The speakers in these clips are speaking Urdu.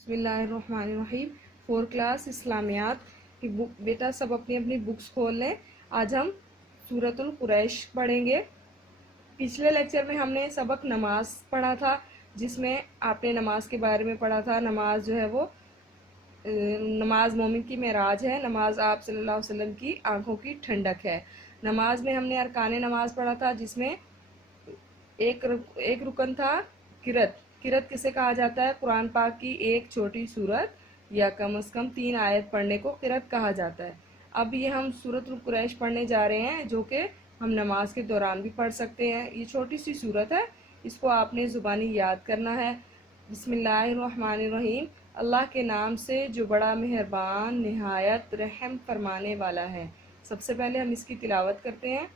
بسم اللہ الرحمن الرحیم۔ 4 کلاس اسلامیات کی بک بیٹا سب اپنی اپنی بکس کھول لیں۔ آج ہم سورۃ القریش پڑھیں گے۔ پچھلے لیکچر میں ہم نے سبق نماز پڑھا تھا، جس میں آپ نے نماز کے بارے میں پڑھا تھا۔ نماز جو ہے وہ نماز مومن کی معراج ہے۔ نماز آپ صلی اللہ علیہ وسلم کی آنکھوں کی ٹھنڈک ہے۔ نماز میں ہم نے ارکان نماز پڑھا تھا، جس میں ایک رکن تھا قرات۔ قرات کسے کہا جاتا ہے؟ قرآن پاک کی ایک چھوٹی سورت یا کم از کم 3 آیت پڑھنے کو قرات کہا جاتا ہے۔ اب یہ ہم سورۃ القریش پڑھنے جا رہے ہیں، جو کہ ہم نماز کے دوران بھی پڑھ سکتے ہیں۔ یہ چھوٹی سی سورت ہے، اس کو آپ نے زبانی یاد کرنا ہے۔ بسم اللہ الرحمن الرحیم، اللہ کے نام سے جو بڑا مہربان نہایت رحم فرمانے والا ہے۔ سب سے پہلے ہم اس کی تلاوت کرتے ہیں۔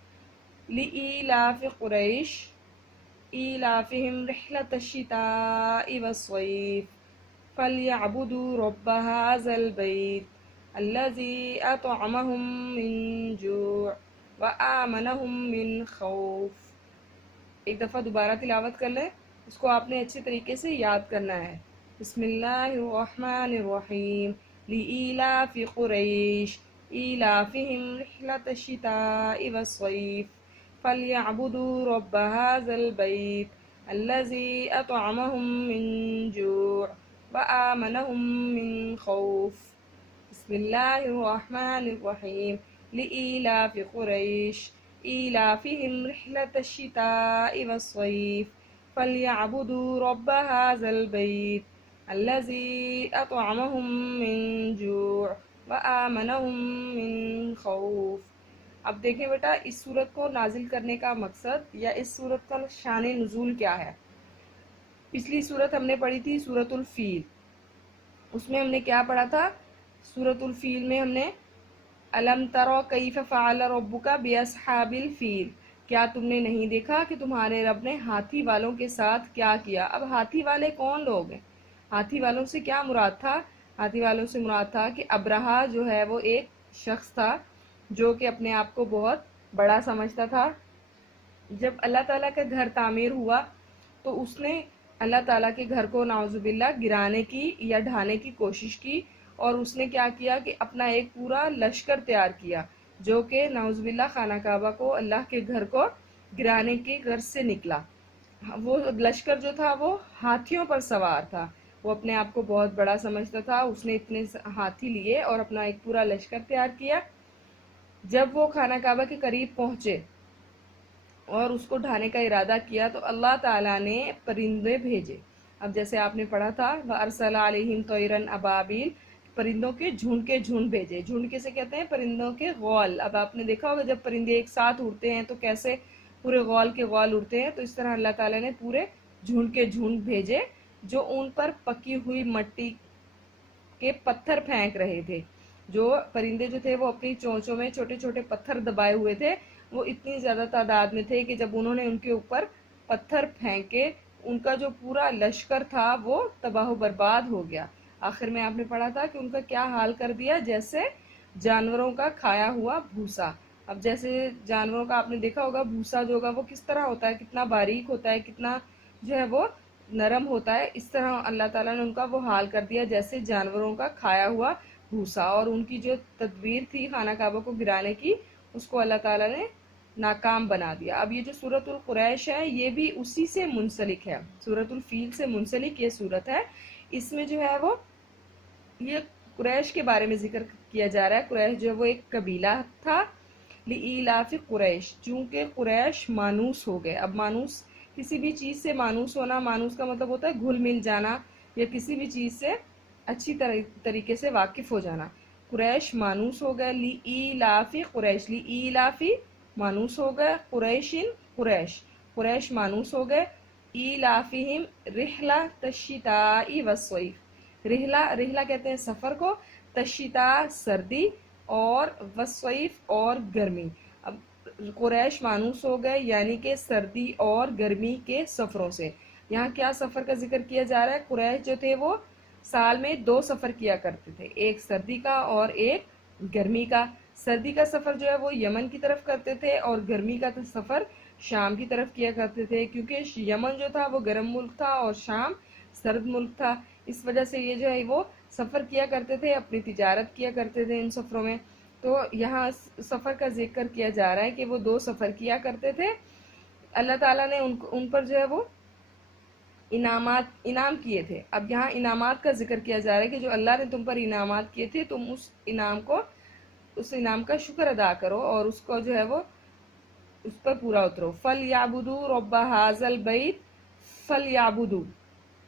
لِإِيلَافِ قُرَيْشٍ إِيلَافِهِمْ رِحْلَةَ الشِّتَاءِ وَالصَّيْفِ فَلْيَعْبُدُوا رَبَّ هَٰذَا الْبَيْتِ الَّذِي أَطْعَمَهُم مِّن جُوعٍ وَآمَنَهُم مِّن خَوْفٍ۔ ایک دفعہ دوبارہ تلاوت کر لیں، اس کو آپ نے اچھے طریقے سے یاد کرنا ہے۔ بسم اللہ الرحمن الرحیم، لِإِيلَافِ قُرَيْشٍ إِيلَافِهِمْ رِحْلَةَ الشِّتَاءِ وَالصَّيْفِ فَلْيَعْبُدُوا رَبَّ هَٰذَا الْبَيْتِ الَّذِي أَطْعَمَهُم مِّن جُوعٍ وَآمَنَهُم مِّن خَوْفٍ۔ بسم اللہ الرحمن الرحیم، لِإِيلَافِ قُرَيْشٍ إِيلَافِهِمْ رِحْلَةَ الشِّتَاءِ وَالصَّيْفِ فَلْيَعْبُدُوا رَبَّ هَٰذَا الْبَيْتِ الَّذِي أَطْعَمَهُم مِّن جُوعٍ وَآمَنَهُم مِّن خَوْفٍ۔ اب دیکھیں بیٹا، اس سورت کو نازل کرنے کا مقصد یا اس سورت کا شان نزول کیا ہے۔ پچھلی سورت ہم نے پڑھی تھی سورت الفیل، اس میں ہم نے کیا پڑھا تھا؟ سورت الفیل میں ہم نے الم تروا کیف فعل ربک باصحاب الفیل، کیا تم نے نہیں دیکھا کہ تمہارے رب نے ہاتھی والوں کے ساتھ کیا کیا۔ اب ہاتھی والے کون لوگ ہیں؟ ہاتھی والوں سے کیا مراد تھا؟ ہاتھی والوں سے مراد تھا کہ ابرہہ جو ہے وہ ایک شخص تھا جو کہ اپنے آپ کو بہت بڑا سمجھتا تھا۔ جب اللہ تعالیٰ کا گھر تعمیر ہوا تو اس نے اللہ تعالیٰ کے گھر کو نعوذ باللہ گرانے کی یا ڈھانے کی کوشش کی، اور اس نے کیا کیا کہ اپنا ایک پورا لشکر تیار کیا، جو کہ نعوذ باللہ خانہ کعبہ کو، اللہ کے گھر کو گرانے کے غرض سے نکلا۔ وہ لشکر جو تھا وہ ہاتھیوں پر سوار تھا۔ وہ اپنے آپ کو بہت بڑا سمجھتا تھا، اس نے اتنے ہاتھی لیے اور اپنا ایک پورا لشکر تیار کیا۔ جب وہ خانہ کعبہ کے قریب پہنچے اور اس کو ڈھانے کا ارادہ کیا تو اللہ تعالیٰ نے پرندے بھیجے۔ اب جیسے آپ نے پڑھا تھا وَأَرْسَلَ عَلَيْهِمْ طَيْرًا أَبَابِيلَ، پرندوں کے جھنڈ بھیجے۔ جھنڈ کسے کہتے ہیں؟ پرندوں کے غول۔ اب آپ نے دیکھا ہوگا جب پرندے ایک ساتھ اڑتے ہیں تو کیسے پورے غول کے غول اڑتے ہیں، تو اس طرح اللہ تعالیٰ نے پورے جھنڈ کے جھنڈ بھیجے جو ان پر پکی ہوئی مٹی کے پتھر پھینک رہے تھے۔ جو پرندے جو تھے وہ اپنی چونچوں میں چھوٹے چھوٹے پتھر دبائے ہوئے تھے، وہ اتنی زیادہ تعداد میں تھے کہ جب انہوں نے ان کے اوپر پتھر پھینکے، ان کا جو پورا لشکر تھا وہ تباہ و برباد ہو گیا۔ آخر میں آپ نے پڑھا تھا کہ ان کا کیا حال کر دیا، جیسے جانوروں کا کھایا ہوا بھوسا۔ اب جیسے جانوروں کا آپ نے دیکھا ہوگا بھوسا جو ہوگا وہ کس طرح ہوتا ہے، کتنا باریک ہوتا ہے، کتنا جو ہے وہ نرم ہوتا ہے، اس طرح اللہ تعالیٰ نے ان کا وہ حال کر دیا جیسے جانوروں کا کھایا ہوا بھوسا۔ اور ان کی جو تدبیر تھی خانہ کعبہ کو گرانے کی، اس کو اللہ تعالیٰ نے ناکام بنا دیا۔ اب یہ جو سورۃ القریش ہے یہ بھی اسی سے منسلک ہے، سورۃ الفیل سے منسلک یہ سورت ہے۔ اس میں جو ہے وہ یہ قریش کے بارے میں ذکر کیا جا رہا ہے۔ قریش جو ہے وہ ایک قبیلہ تھا۔ لِإِيلَافِ قریش، چونکہ قریش مانوس ہو گئے۔ اب مانوس کسی بھی چیز سے مانوس ہونا، مانوس کا مطلب ہوتا ہے گھل مل جانا یا کسی بھی چیز سے اچھی طریقے سے واقف ہو جانا۔ قریش مانوس ہو گئے۔ لِإِيلَافِ قریش، لِإِيلَافِ مانوس ہو گئے، قریشن قریش مانوس ہو گئے۔ إِيلَافِهِمْ رِحْلَةَ الشِّتَاءِ وَالصَّيْفِ، رحلہ کہتے ہیں سفر کو، تشتاء سردی، اور وصیف اور گرمی۔ اب قریش مانوس ہو گئے یعنی کہ سردی اور گرمی کے سفروں سے۔ یہاں کیا سفر کا ذکر کیا جا رہا ہے؟ قریش جو تھے وہ سال میں 2 سفر کیا کرتے تھے، ایک سردی کا اور ایک گرمی کا۔ سردی کا سفر جو ہے وہ یمن کی طرف کرتے تھے اور گرمی کا سفر شام کی طرف کیا کرتے تھے، کیونکہ یمن جو تھا وہ گرم ملک تھا اور شام سرد ملک تھا۔ اس وجہ سے یہ جو ہے وہ سفر کیا کرتے تھے، اپنی تجارت کیا کرتے تھے ان سفروں میں۔ تو یہاں سفر کا ذکر کیا جا رہا ہے کہ وہ 2 سفر کیا کرتے تھے، اللہ تعالیٰ نے ان پر جو ہے وہ انعام کیے تھے۔ اب یہاں انعامات کا ذکر کیا جا رہا ہے کہ جو اللہ نے تم پر انعامات کیے تھے، تم اس انعام کا شکر ادا کرو اور اس کو جو ہے وہ اس پر پورا اترو۔ فَلْيَعْبُدُوا رَبَّ هَٰذَا الْبَيْتِ فَلْيَعْبُدُوا،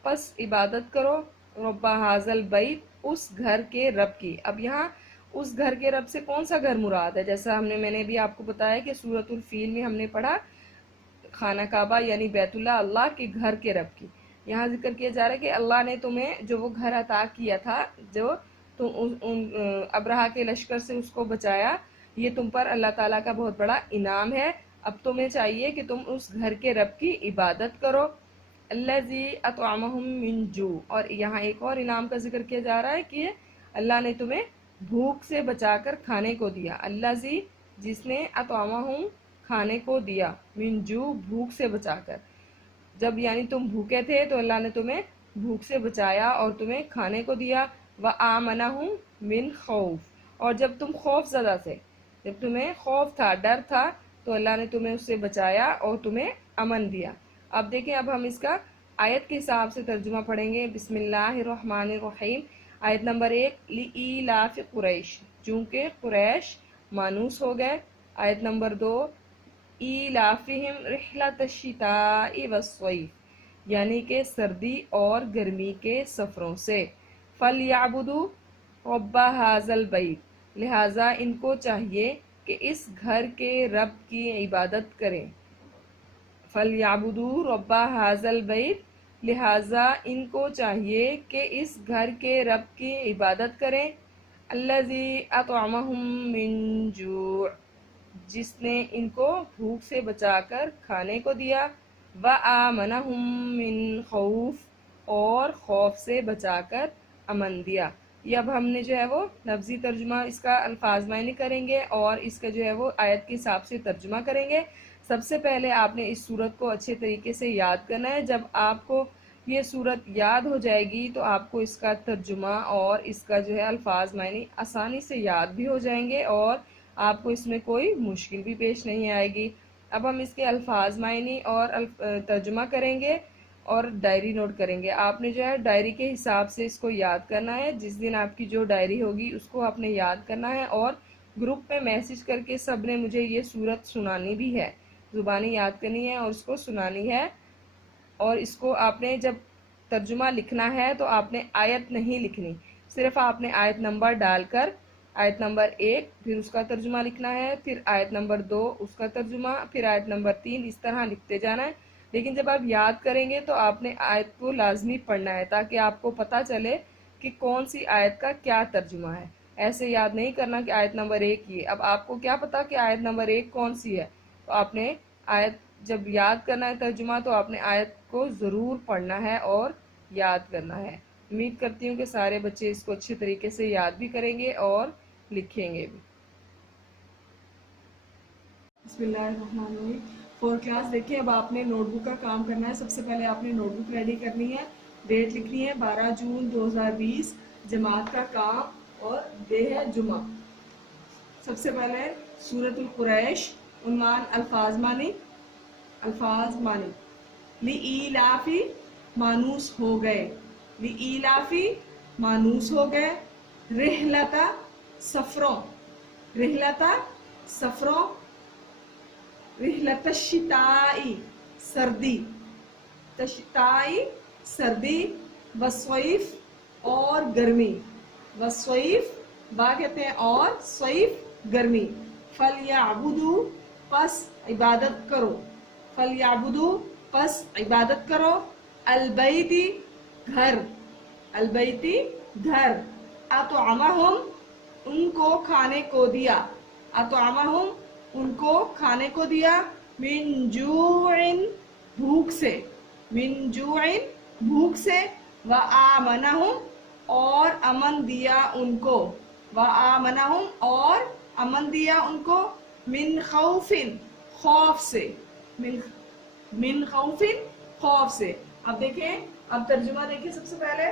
پس عبادت کرو رب هَٰذَا الْبَيْتِ، اس گھر کے رب کی۔ اب یہاں اس گھر کے رب سے کون سا گھر مراد ہے؟ جیسا میں نے بھی آپ کو بتایا کہ سورۃ الفیل میں ہم نے پڑھا خانہ کعبہ یعنی بیت اللہ، اللہ کے گھر کے رب کی۔ یہاں ذکر کیا جا رہا ہے کہ اللہ نے تمہیں جو وہ گھر عطا کیا تھا، جو تم ابرہہ کے لشکر سے اس کو بچایا، یہ تم پر اللہ تعالیٰ کا بہت بڑا انعام ہے۔ اب تمہیں چاہیے کہ تم اس گھر کے رب کی عبادت کرو۔ الذی اطعمہم من جوع، اور یہاں ایک اور انعام کا ذکر کیا جا رہا ہے کہ اللہ نے تمہیں بھوک سے بچا کر کھانے کو دیا۔ الذی، جس نے اطعمہم کھانے کو دیا، من جوع، بھوک سے بچا کر۔ جب یعنی تم بھوکے تھے تو اللہ نے تمہیں بھوک سے بچایا اور تمہیں کھانے کو دیا۔ وَآمَنَهُم مِّن خَوْفٍ، اور جب تم خوف زدہ تھے، جب تمہیں خوف تھا، ڈر تھا، تو اللہ نے تمہیں اس سے بچایا اور تمہیں امن دیا۔ اب دیکھیں، اب ہم اس کا آیت کے حساب سے ترجمہ پڑھیں گے۔ بسم اللہ الرحمن الرحیم۔ آیت نمبر 1، لِإِيلَافِ قُرَيْشٍ، چونکہ قریش مانوس ہو گئے۔ آیت نمبر 2، ایلافہم رحلۃ الشتاء والصیف، یعنی کہ سردی اور گرمی کے سفروں سے۔ فَلْيَعْبُدُوا رَبَّ هَٰذَا الْبَيْتِ، لہٰذا ان کو چاہیے کہ اس گھر کے رب کی عبادت کریں۔ فَلْيَعْبُدُوا رَبَّ هَٰذَا الْبَيْتِ، لہٰذا ان کو چاہیے کہ اس گھر کے رب کی عبادت کریں۔ الَّذِي أَطْعَمَهُم مِّن جُوع، جس نے ان کو بھوک سے بچا کر کھانے کو دیا۔ وَآمَنَهُم مِّن خَوْفٍ، اور خوف سے بچا کر امن دیا۔ یہ اب ہم نے جو ہے وہ لفظی ترجمہ اس کا الفاظ معنی کریں گے اور اس کا جو ہے وہ آیت کے حساب سے ترجمہ کریں گے۔ سب سے پہلے آپ نے اس سورت کو اچھے طریقے سے یاد کرنا ہے۔ جب آپ کو یہ سورت یاد ہو جائے گی تو آپ کو اس کا ترجمہ اور اس کا جو ہے الفاظ معنی آسانی سے یاد بھی ہو جائیں گے اور آپ کو اس میں کوئی مشکل بھی پیش نہیں آئے گی۔ اب ہم اس کے الفاظ معنی اور ترجمہ کریں گے اور ڈائری نوٹ کریں گے۔ آپ نے جو ہے ڈائری کے حساب سے اس کو یاد کرنا ہے۔ جس دن آپ کی جو ڈائری ہوگی اس کو آپ نے یاد کرنا ہے اور گروپ میں میسج کر کے سب نے مجھے یہ سورت سنانی بھی ہے، زبانی یاد کرنی ہے اور اس کو سنانی ہے۔ اور اس کو آپ نے جب ترجمہ لکھنا ہے تو آپ نے آیت نہیں لکھنی، صرف آپ نے آیت نمبر ڈال کر آیت نمبر 1 پھر اس کا ترجمہ لکھنا ہے، پھر آیت نمبر 2 اس کا ترجمہ، پھر آیت نمبر 3، اس طرح لکھتے جانا ہے۔ لیکن جب آپ یاد کریں گے تو آپ نے آیت کو لازمی پڑھنا ہے تاکہ آپ کو پتہ چلے کہ کون سی آیت کا کیا ترجمہ ہے۔ ایسے یاد نہیں کرنا کہ آیت نمبر 1 یہ، اب آپ کو کیا پتہ کہ آیت نمبر 1 کون سی ہے، تو آپ نے آیت جب یاد کرنا ہے ترجمہ تو آپ نے آیت کو ضرور پڑھنا ہے اور یاد کرنا ہے۔ امید کرتی ہوں کہ سارے بچے اس کو اچھے طریقے سے یاد بھی کریں گے اور لکھیں گے بھی۔ بسم اللہ الرحمن الرحیم۔ فور کلاس دیکھیں، اب آپ نے نوٹ بک کا کام کرنا ہے۔ سب سے پہلے آپ نے نوٹ بک ریڈی کرنی ہے، ڈیٹ لکھنی ہے 12 جون 2020، جماعت کا کام اور ڈے ہے جمعہ۔ سب سے پہلے سورۃ القریش، عنوان الفاظ معنی۔ لِإِیلَافِ، مانوس ہو گئے، لِإِیلَافِ مانوس ہو گئے، رحلۃ سفروں، رحلۃ سفروں، رحلۃ الشتاء سردی، تشتاء سردی، والصیف اور گرمی، والصیف با کہتے ہیں اور صیف گرمی۔ فَلْيَعْبُدُوا، پس عبادت کرو، فَلْيَعْبُدُوا پس عبادت کرو، البیتی گھر، البیتی گھر، اطعمہم ان کو کھانے کو دیا، اطعمہم ان کو کھانے کو دیا، من جوع بھوک سے، من جوع بھوک سے، وآمنہم اور امن دیا ان کو، وآمنہم اور امن دیا ان کو، من خوف خوف سے، من خوف خوف سے۔ اب دیکھیں، اب ترجمہ دیکھیں سب سے پہلے